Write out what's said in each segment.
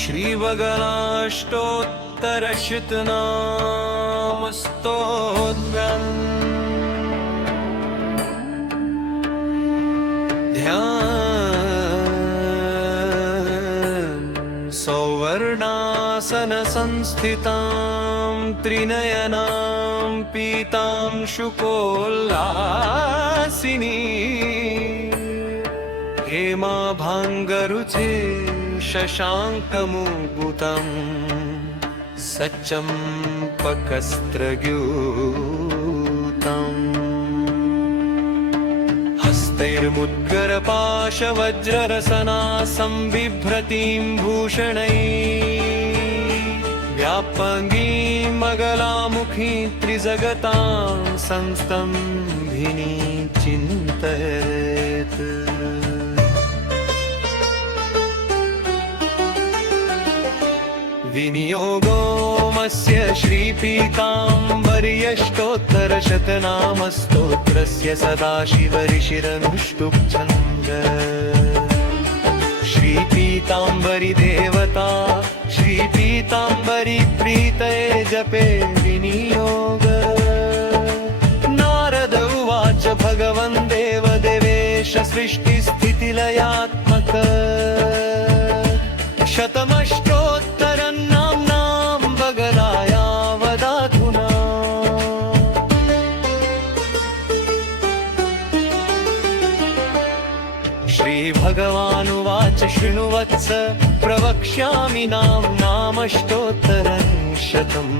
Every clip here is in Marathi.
श्रीवगनाष्टोत्तरशतनाम स्तोत्रम् ध्यान सौवर्णासन संस्थितां त्रिनयनां पीतां शुकोल्लासिनी हेमाभाङ्गरुचे शशाङ्कमुकुतं सच्चम्पकस्त्रग्यूतम् हस्तैर्मुद्गरपाशवज्ररसना संबिभ्रतीं भूषणैः व्यापङ्गीं मगलामुखी त्रिजगतां संस्तम्भिनी चिन्तयेत् विनियोगोऽस्य श्रीपीताम्बर्यष्टोत्तरशतनामस्तोत्रस्य सदाशिवऋषिरनुष्टुप्छन्द श्रीपीताम्बरी देवता श्रीपीताम्बरी प्रीतये जपे विनियोग नारद उवाच भगवन् देवदेवेश सृष्टिस्थितिलयात्मक शतमष्टोत्तरं नाम्नां बगलाया वदाधुना श्रीभगवानुवाच शृणुवत्स प्रवक्ष्यामि नामाष्टोत्तरं शतम्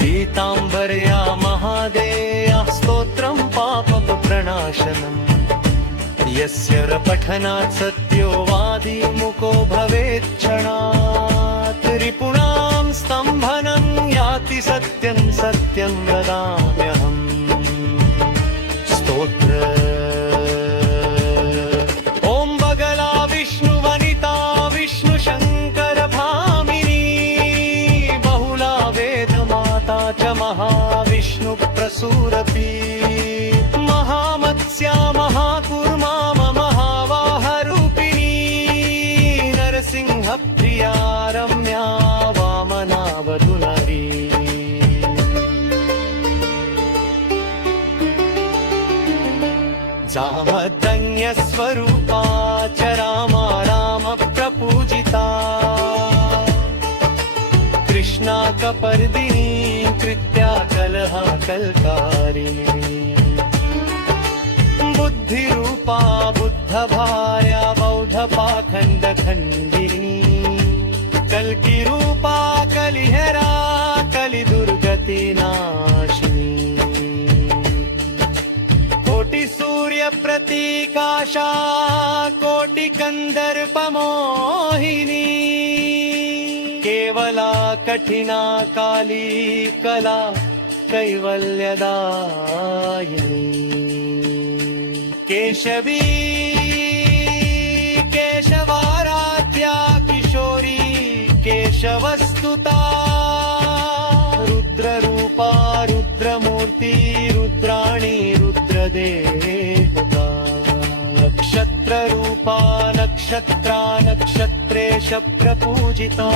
पीताम्बर्या महादेया स्तोत्रं पापप्रणाशनम् यस्य पठनात् सत्यो वादी मुको भवेत् क्षणात् रिपुणां स्तम्भनं याति सत्यं सत्यं वदाम्यहम् स्तोत्र ॐ बगला विष्णुवनिता विष्णुशङ्कर भामिनी बहुला वेदमाता च महाविष्णुप्रसूरपी महामत्स्या महाकूर्मा सिंहप्रिया रम्या वामना वधुनरी जामदन्यस्वरूपा च रामा रामप्रपूजिता कृष्णा कपर्दिनी कृत्या कलहा कल्कारिणी बुद्धिरूपा बुद्धभार्या बौद्धपाखण्डखण्डिनी कल्किरूपा कलिहरा कलिदुर्गतिनाशिनी कोटिसूर्यप्रतीकाशा कोटिकन्दर्पमोहिनी केवला कठिना काली कला कैवल्यदायिनी केशवी केशवाराध्या किशोरी केशवस्तुता रुद्ररूपा रुद्रमूर्ति रुद्राणी रुद्रदेवता नक्षत्ररूपा नक्षत्रा नक्षत्रेश प्रपूजिता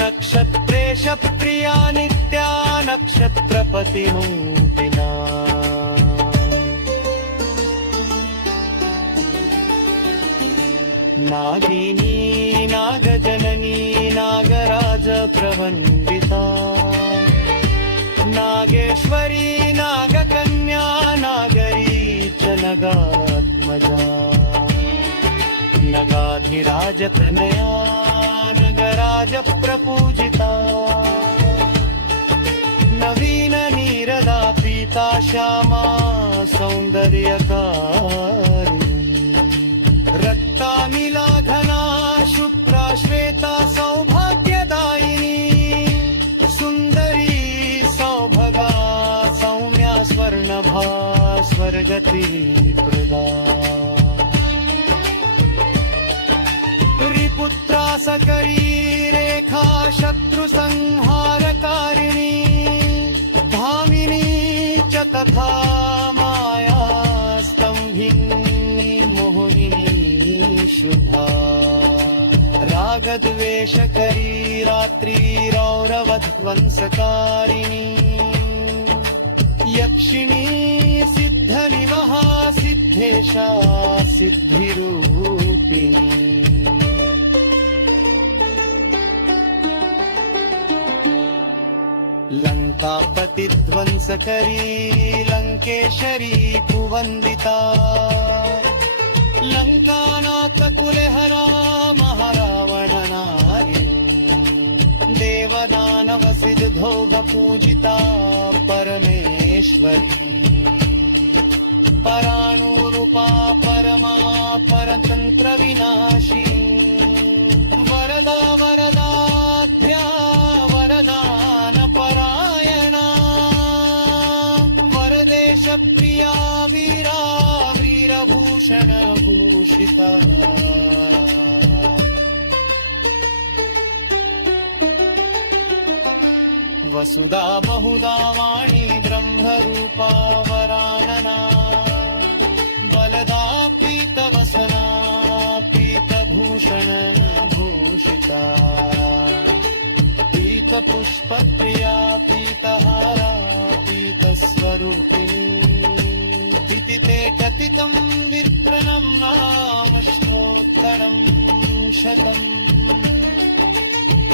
नक्षत्रेश प्रिया नित्या नक्षत्रपतिमूर्तिना नागिनी नागजननी नागराज प्रवन्दिता नागेश्वरी नागकन्या नागरी च नगात्मजा नगाधिराज तनया नगराज प्रपूजिता नवीन नीरदा पीता श्यामा सौन्दर्यकारी रक्ता नीला घना शुभ्रा श्वेता सौभाग्यदायिनी सुन्दरी सौभगा सौम्या स्वर्णभा स्वर्गति प्रदा रिपुत्रा सकरी रेखा शत्रु संहारकारिणी धामिनी च तथा माया स्तंभिनी मोहिनी शुभा रागद्वेष करी रात्री रौरवध्वंसकारिणी यक्षिणी सिद्धनिवहा सिद्धेशा सिद्धिरूपिणी लंकापतिध्वंसकरी लंकेशरी कुवंदिता लंकानाथ कुलेहरा महारावण नारी देवदानव सिद्धोग पूजिता परमेश्वरी पराणुरूपा परमा परतंत्र विनाशी वरदा वरदाध्या वरदान परायणा वरदेश प्रिया वीरा वीरभूषण भूषिता वसुधा बहुधा वाणी ब्रह्मरूपा वरानना बलदा पीतवसना पीतभूषण भूषिता पीतपुष्पप्रिया पीतहारा पीतस्वरूपिणी इति ते कथितं विप्रनं नाम स्तोत्रम् शतम्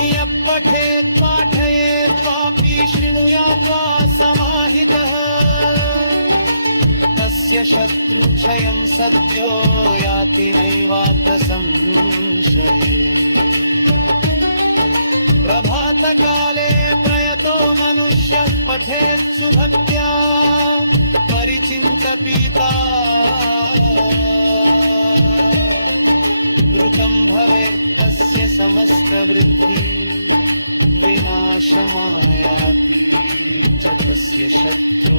यः पठेत् पाठयेत् वापि शृणुयात् वा समाहितः तस्य शत्रुक्षयं सद्यो याति नैवात्र संशये प्रभातकाले प्रयतो मनुष्यः पठेत् सुभक्त्या परिचिन्तपीता द्रुतं भवेत् तस्य समस्तवृद्धि विनाशमायाति च तस्य शत्रु